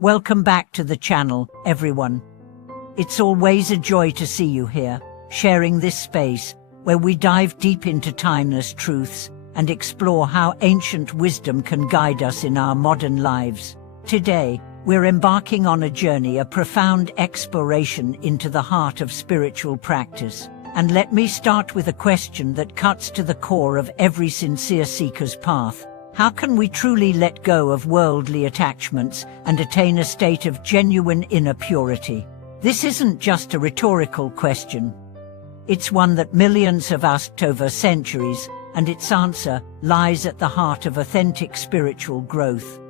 Welcome back to the channel, everyone. It's always a joy to see you here, sharing this space where we dive deep into timeless truths and explore how ancient wisdom can guide us in our modern lives. Today, we're embarking on a journey, a profound exploration into the heart of spiritual practice. And let me start with a question that cuts to the core of every sincere seeker's path. How can we truly let go of worldly attachments and attain a state of genuine inner purity? This isn't just a rhetorical question. It's one that millions have asked over centuries, and its answer lies at the heart of authentic spiritual growth.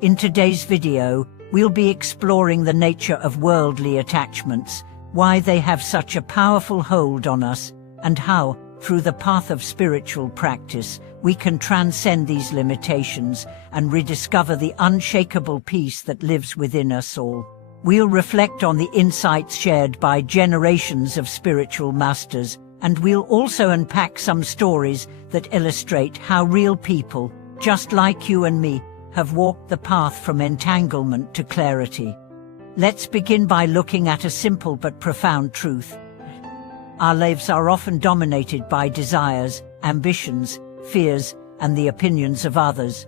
In today's video, we'll be exploring the nature of worldly attachments, why they have such a powerful hold on us, and how, through the path of spiritual practice, we can transcend these limitations and rediscover the unshakable peace that lives within us all. We'll reflect on the insights shared by generations of spiritual masters, and we'll also unpack some stories that illustrate how real people, just like you and me, have walked the path from entanglement to clarity. Let's begin by looking at a simple but profound truth. Our lives are often dominated by desires, ambitions, fears, and the opinions of others.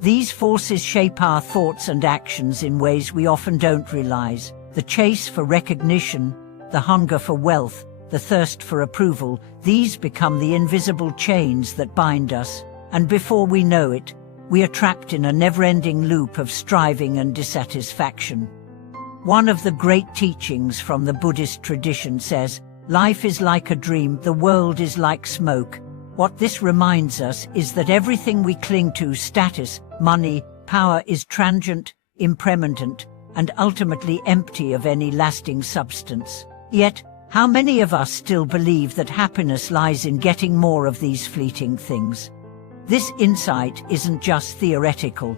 These forces shape our thoughts and actions in ways we often don't realize. The chase for recognition, the hunger for wealth, the thirst for approval, these become the invisible chains that bind us. And before we know it, we are trapped in a never-ending loop of striving and dissatisfaction. One of the great teachings from the Buddhist tradition says, "Life is like a dream, the world is like smoke." What this reminds us is that everything we cling to, status, money, power, is transient, impermanent, and ultimately empty of any lasting substance. Yet, how many of us still believe that happiness lies in getting more of these fleeting things? This insight isn't just theoretical.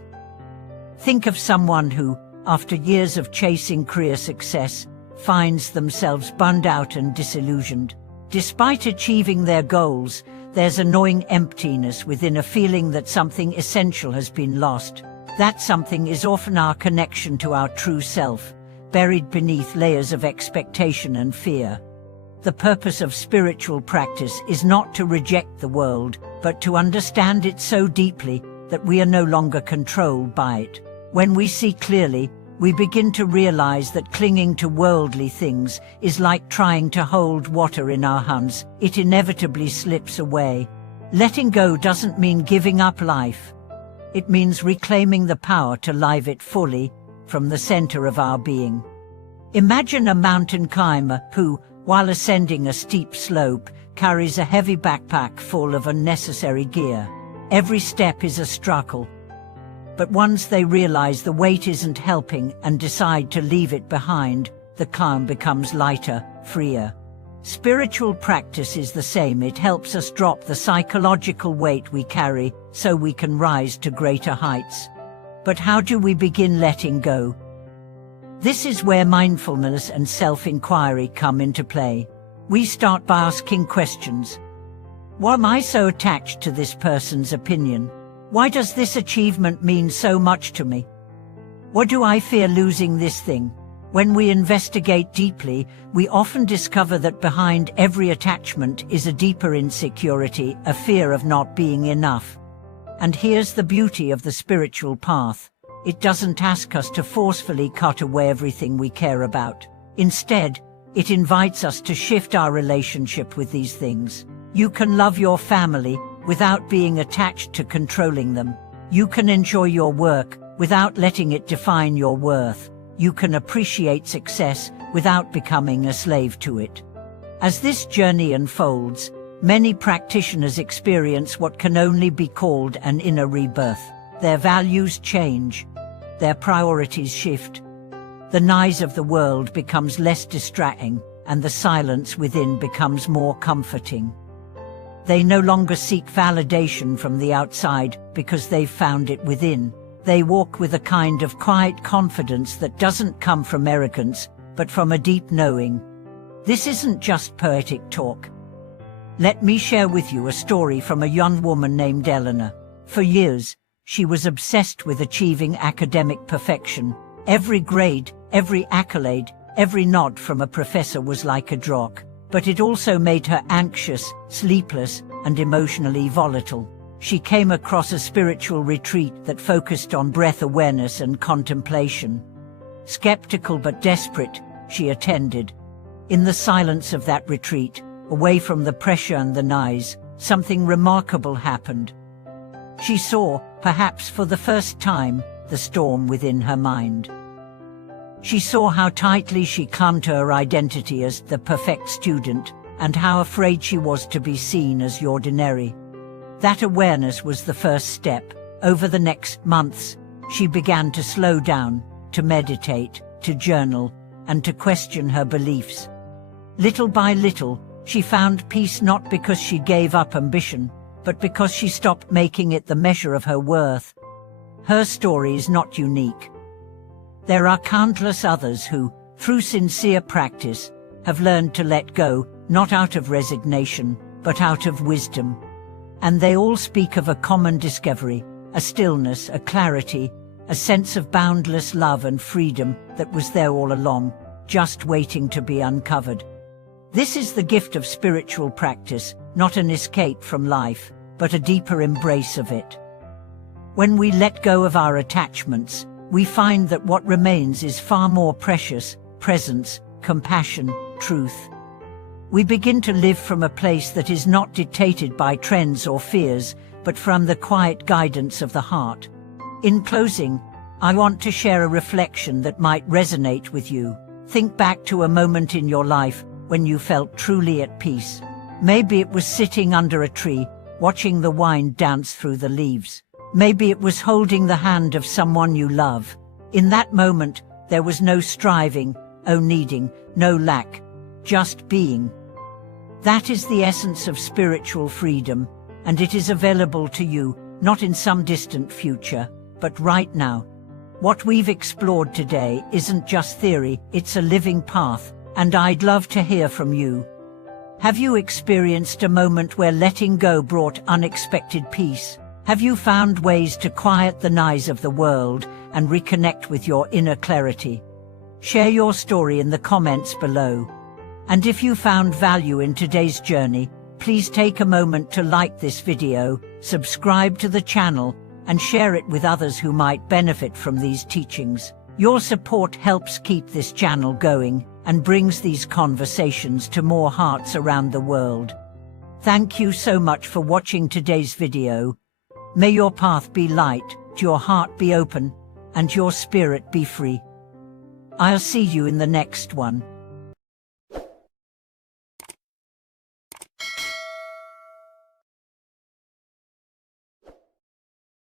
Think of someone who, after years of chasing career success, finds themselves burned out and disillusioned. Despite achieving their goals, there's a gnawing emptiness within, a feeling that something essential has been lost. That something is often our connection to our true self, buried beneath layers of expectation and fear. The purpose of spiritual practice is not to reject the world, but to understand it so deeply that we are no longer controlled by it. When we see clearly, we begin to realize that clinging to worldly things is like trying to hold water in our hands. It inevitably slips away. Letting go doesn't mean giving up life. It means reclaiming the power to live it fully from the center of our being. Imagine a mountain climber who, while ascending a steep slope, carries a heavy backpack full of unnecessary gear. Every step is a struggle. But once they realize the weight isn't helping and decide to leave it behind, the climb becomes lighter, freer. Spiritual practice is the same. It helps us drop the psychological weight we carry so we can rise to greater heights. But how do we begin letting go? This is where mindfulness and self-inquiry come into play. We start by asking questions. Why am I so attached to this person's opinion? Why does this achievement mean so much to me? What do I fear losing this thing? When we investigate deeply, we often discover that behind every attachment is a deeper insecurity, a fear of not being enough. And here's the beauty of the spiritual path. It doesn't ask us to forcefully cut away everything we care about. Instead, it invites us to shift our relationship with these things. You can love your family without being attached to controlling them. You can enjoy your work without letting it define your worth. You can appreciate success without becoming a slave to it. As this journey unfolds, many practitioners experience what can only be called an inner rebirth. Their values change. Their priorities shift. The noise of the world becomes less distracting, and the silence within becomes more comforting. They no longer seek validation from the outside because they've found it within. They walk with a kind of quiet confidence that doesn't come from arrogance, but from a deep knowing. This isn't just poetic talk. Let me share with you a story from a young woman named Eleanor. For years, she was obsessed with achieving academic perfection. Every grade, every accolade, every nod from a professor was like a drug, but it also made her anxious, sleepless, and emotionally volatile. She came across a spiritual retreat that focused on breath awareness and contemplation. Skeptical but desperate, she attended. In the silence of that retreat, away from the pressure and the noise, something remarkable happened. She saw, perhaps for the first time, the storm within her mind. She saw how tightly she clung to her identity as the perfect student, and how afraid she was to be seen as the ordinary. That awareness was the first step. Over the next months, she began to slow down, to meditate, to journal, and to question her beliefs. Little by little, she found peace not because she gave up ambition, but because she stopped making it the measure of her worth. Her story is not unique. There are countless others who, through sincere practice, have learned to let go, not out of resignation, but out of wisdom. And they all speak of a common discovery, a stillness, a clarity, a sense of boundless love and freedom that was there all along, just waiting to be uncovered. This is the gift of spiritual practice, not an escape from life, but a deeper embrace of it. When we let go of our attachments, we find that what remains is far more precious: presence, compassion, truth. We begin to live from a place that is not dictated by trends or fears, but from the quiet guidance of the heart. In closing, I want to share a reflection that might resonate with you. Think back to a moment in your life when you felt truly at peace. Maybe it was sitting under a tree, watching the wind dance through the leaves. Maybe it was holding the hand of someone you love. In that moment, there was no striving, no needing, no lack, just being. That is the essence of spiritual freedom, and it is available to you, not in some distant future, but right now. What we've explored today isn't just theory, it's a living path, and I'd love to hear from you. Have you experienced a moment where letting go brought unexpected peace? Have you found ways to quiet the noise of the world and reconnect with your inner clarity? Share your story in the comments below. And if you found value in today's journey, please take a moment to like this video, subscribe to the channel, and share it with others who might benefit from these teachings. Your support helps keep this channel going and brings these conversations to more hearts around the world. Thank you so much for watching today's video. May your path be light, your heart be open, and your spirit be free. I'll see you in the next one.